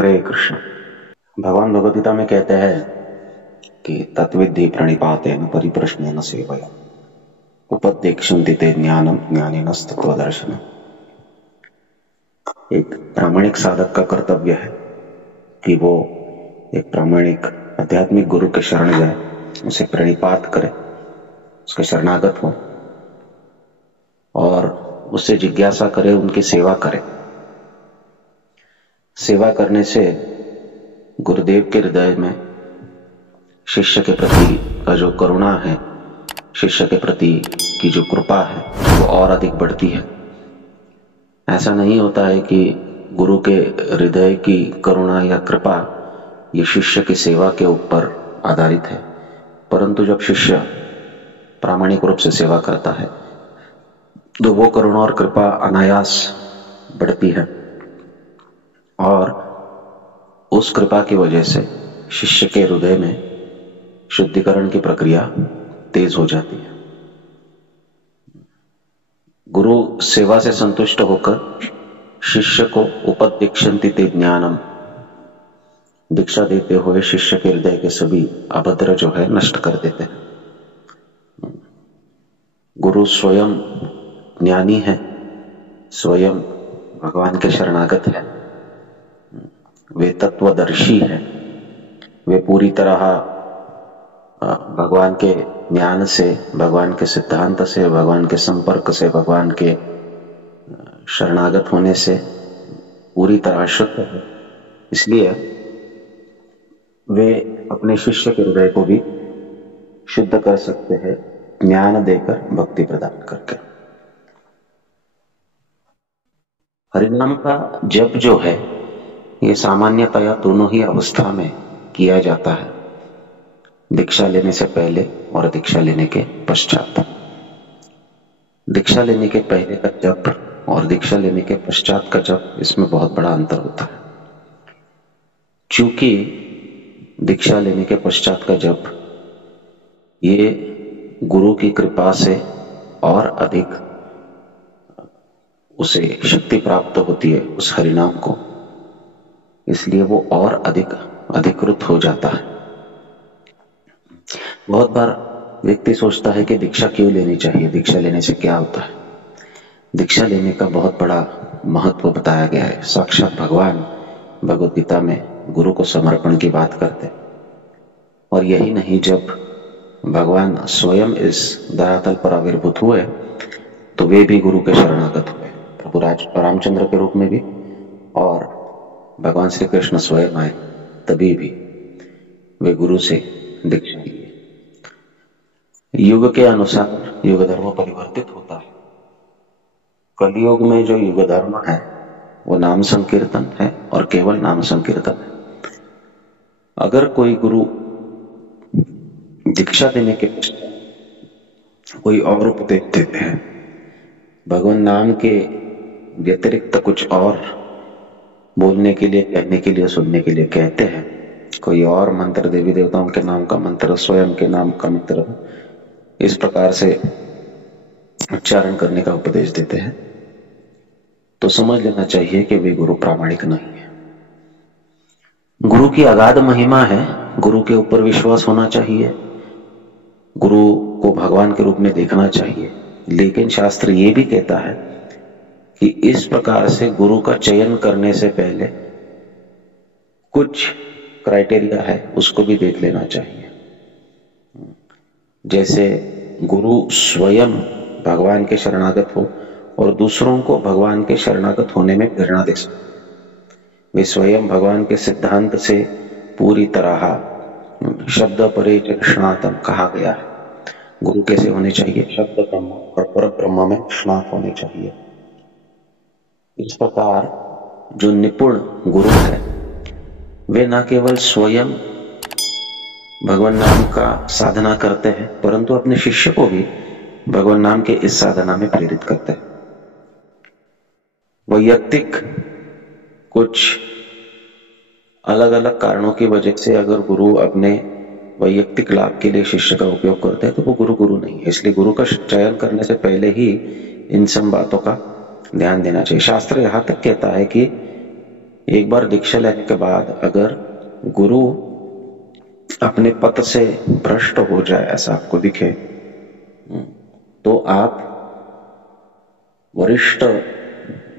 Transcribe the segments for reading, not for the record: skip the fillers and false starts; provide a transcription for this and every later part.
हरे कृष्ण। भगवान भगवद गीता में कहते हैं कि तत्विद्धि प्रणिपातेन परिप्रश्नेन सेवया उपदेक्षन्ति ते ज्ञानम ज्ञानिनस्तत्वदर्शिनः। एक प्रामाणिक साधक का कर्तव्य है कि वो एक प्रामाणिक आध्यात्मिक गुरु के शरण जाए, उसे प्रणिपात करे, उसके शरणागत हो और उससे जिज्ञासा करे, उनकी सेवा करे। सेवा करने से गुरुदेव के हृदय में शिष्य के प्रति का जो करुणा है, शिष्य के प्रति की जो कृपा है, वो और अधिक बढ़ती है। ऐसा नहीं होता है कि गुरु के हृदय की करुणा या कृपा ये शिष्य की सेवा के ऊपर आधारित है, परंतु जब शिष्य प्रामाणिक रूप से सेवा करता है तो वो करुणा और कृपा अनायास बढ़ती है और उस कृपा की वजह से शिष्य के हृदय में शुद्धिकरण की प्रक्रिया तेज हो जाती है। गुरु सेवा से संतुष्ट होकर शिष्य को उपदेक्षन्ति ते ज्ञानम, दीक्षा देते हुए शिष्य के हृदय के सभी अभद्र जो है नष्ट कर देते हैं। गुरु स्वयं ज्ञानी है, स्वयं भगवान के शरणागत है, वे तत्वदर्शी है, वे पूरी तरह भगवान के ज्ञान से, भगवान के सिद्धांत से, भगवान के संपर्क से, भगवान के शरणागत होने से पूरी तरह शुद्ध है। इसलिए वे अपने शिष्य के हृदय को भी शुद्ध कर सकते हैं ज्ञान देकर, भक्ति प्रदान करके। हरिनाम का जप जो है ये सामान्यतया दोनों ही अवस्था में किया जाता है, दीक्षा लेने से पहले और दीक्षा लेने के पश्चात। दीक्षा लेने के पहले का जप और दीक्षा लेने के पश्चात का जप, इसमें बहुत बड़ा अंतर होता है। चूंकि दीक्षा लेने के पश्चात का जप ये गुरु की कृपा से और अधिक उसे शक्ति प्राप्त होती है उस हरिनाम को, इसलिए वो और अधिक अधिकृत हो जाता है। बहुत बार व्यक्ति सोचता है कि दीक्षा क्यों लेनी चाहिए, दीक्षा लेने से क्या होता है। दीक्षा लेने का बहुत बड़ा महत्व बताया गया है। साक्षात भगवान भगवद गीता में गुरु को समर्पण की बात करते हैं। और यही नहीं, जब भगवान स्वयं इस धरातल पर आविर्भूत हुए तो वे भी गुरु के शरणागत हुए, प्रभु रामचंद्र के रूप में भी, और भगवान श्री कृष्ण स्वयं आए तभी भी वे गुरु से दीक्षा लिए। युग के अनुसार युग धर्म परिवर्तित होता है। कलयुग में जो युग धर्म है वो नाम संकीर्तन है और केवल नाम संकीर्तन है। अगर कोई गुरु दीक्षा देने के कोई और उपदेश देते हैं, भगवान नाम के व्यतिरिक्त कुछ और बोलने के लिए, कहने के लिए, सुनने के लिए कहते हैं, कोई और मंत्र, देवी देवताओं के नाम का मंत्र, स्वयं के नाम का मंत्र, इस प्रकार से उच्चारण करने का उपदेश देते हैं, तो समझ लेना चाहिए कि वे गुरु प्रामाणिक नहीं है। गुरु की अगाध महिमा है, गुरु के ऊपर विश्वास होना चाहिए, गुरु को भगवान के रूप में देखना चाहिए, लेकिन शास्त्र ये भी कहता है कि इस प्रकार से गुरु का चयन करने से पहले कुछ क्राइटेरिया है, उसको भी देख लेना चाहिए। जैसे गुरु स्वयं भगवान के शरणागत हो और दूसरों को भगवान के शरणागत होने में प्रेरणा दे सके। वे स्वयं भगवान के सिद्धांत से पूरी तरह शब्द परे निष्णातम कहा गया है। गुरु कैसे होने चाहिए? शब्द ब्रह्म और पर ब्रह्म में निष्णात होने चाहिए। इस प्रकार जो निपुण गुरु है वे न केवल स्वयं भगवान नाम का साधना करते हैं, परंतु अपने शिष्य को भी भगवान नाम के इस साधना में प्रेरित करते हैं। वैयक्तिक कुछ अलग अलग कारणों की वजह से अगर गुरु अपने वैयक्तिक लाभ के लिए शिष्य का उपयोग करते हैं तो वो गुरु नहीं है। इसलिए गुरु का चयन करने से पहले ही इन सब बातों का ध्यान देना चाहिए। शास्त्र यहां तक कहता है कि एक बार दीक्षा लेने के बाद अगर गुरु अपने पथ से भ्रष्ट हो जाए, ऐसा आपको दिखे, तो आप वरिष्ठ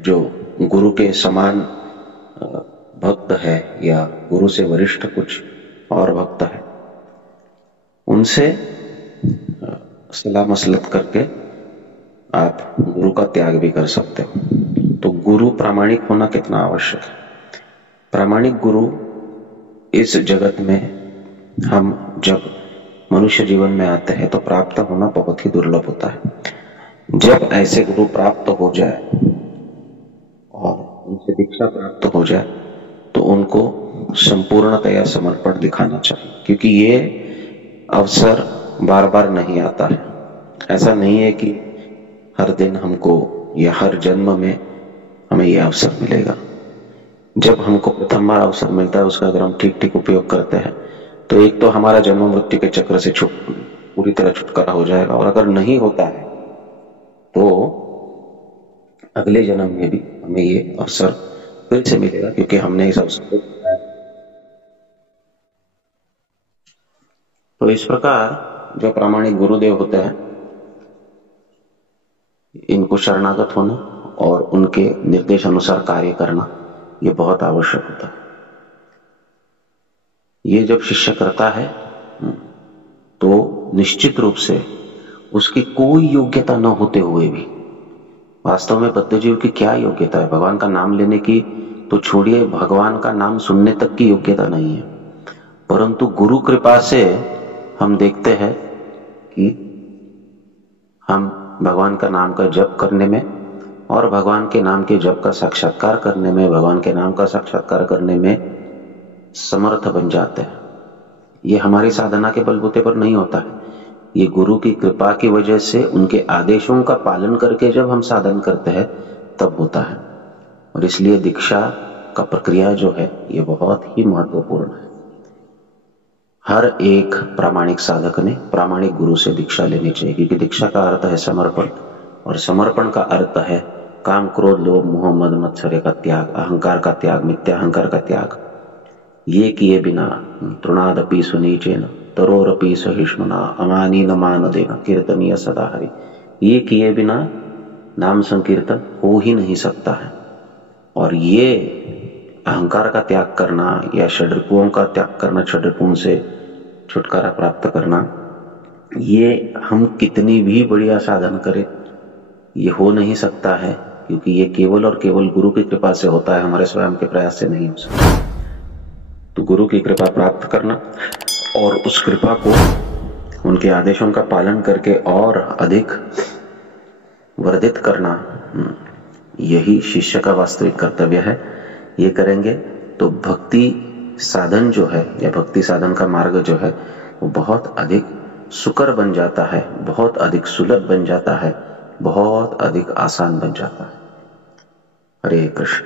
जो गुरु के समान भक्त है या गुरु से वरिष्ठ कुछ और भक्त है, उनसे सलाह मसलत करके आप गुरु का त्याग भी कर सकते हो। तो गुरु प्रामाणिक होना कितना आवश्यक है। प्रामाणिक गुरु इस जगत में हम जब मनुष्य जीवन में आते हैं तो प्राप्त होना बहुत ही दुर्लभ होता है। जब ऐसे गुरु प्राप्त हो जाए और उनसे दीक्षा प्राप्त हो जाए तो उनको संपूर्णतया समर्पण दिखाना चाहिए, क्योंकि ये अवसर बार बार नहीं आता है। ऐसा नहीं है कि हर दिन हमको या हर जन्म में हमें यह अवसर मिलेगा। जब हमको प्रथम बार अवसर मिलता है उसका अगर हम ठीक ठीक उपयोग करते हैं तो एक तो हमारा जन्म मृत्यु के चक्र से पूरी तरह छुटकारा हो जाएगा, और अगर नहीं होता है तो अगले जन्म में भी हमें ये अवसर फिर से मिलेगा, क्योंकि हमने इस अवसर को। तो इस प्रकार जो प्रामाणिक गुरुदेव होते हैं, इनको शरणागत होना और उनके निर्देश अनुसार कार्य करना ये बहुत आवश्यक होता है। ये जब शिष्य करता है तो निश्चित रूप से उसकी कोई योग्यता न होते हुए भी, वास्तव में बद्धजीव की क्या योग्यता है, भगवान का नाम लेने की तो छोड़िए, भगवान का नाम सुनने तक की योग्यता नहीं है। परंतु गुरु कृपा से हम देखते हैं कि हम भगवान का नाम का जप करने में और भगवान के नाम के जप का साक्षात्कार करने में, भगवान के नाम का साक्षात्कार करने में समर्थ बन जाते हैं। ये हमारी साधना के बलबूते पर नहीं होता है, ये गुरु की कृपा की वजह से, उनके आदेशों का पालन करके जब हम साधन करते हैं तब होता है। और इसलिए दीक्षा का प्रक्रिया जो है ये बहुत ही महत्वपूर्ण है। हर एक प्रामाणिक साधक ने प्रामाणिक गुरु से दीक्षा लेनी चाहिए, क्योंकि दीक्षा का अर्थ है समर्पण, और समर्पण का अर्थ है काम क्रोध लोभ मोह मद मत्सर्य का त्याग, अहंकार का त्याग, मिथ्या अहंकार का त्याग। ये किए बिना तृणादपि सुनीचेन तरोरपि सहिष्णुना अमानी न मान देना कीर्तनीय सदा हरि। ये किए बिना नाम संकीर्तन हो ही नहीं सकता है। और ये अहंकार का त्याग करना या षड्रिपुओं का त्याग करना, षड्रिपुओं से छुटकारा प्राप्त करना, ये हम कितनी भी बढ़िया साधन करें ये हो नहीं सकता है, क्योंकि ये केवल और केवल गुरु की कृपा से होता है, हमारे स्वयं के प्रयास से नहीं हो सकता। तो गुरु की कृपा प्राप्त करना और उस कृपा को उनके आदेशों का पालन करके और अधिक वर्धित करना, यही शिष्य का वास्तविक कर्तव्य है। ये करेंगे तो भक्ति साधन जो है या भक्ति साधन का मार्ग जो है वो बहुत अधिक सुकर बन जाता है, बहुत अधिक सुलभ बन जाता है, बहुत अधिक आसान बन जाता है। हरे कृष्ण।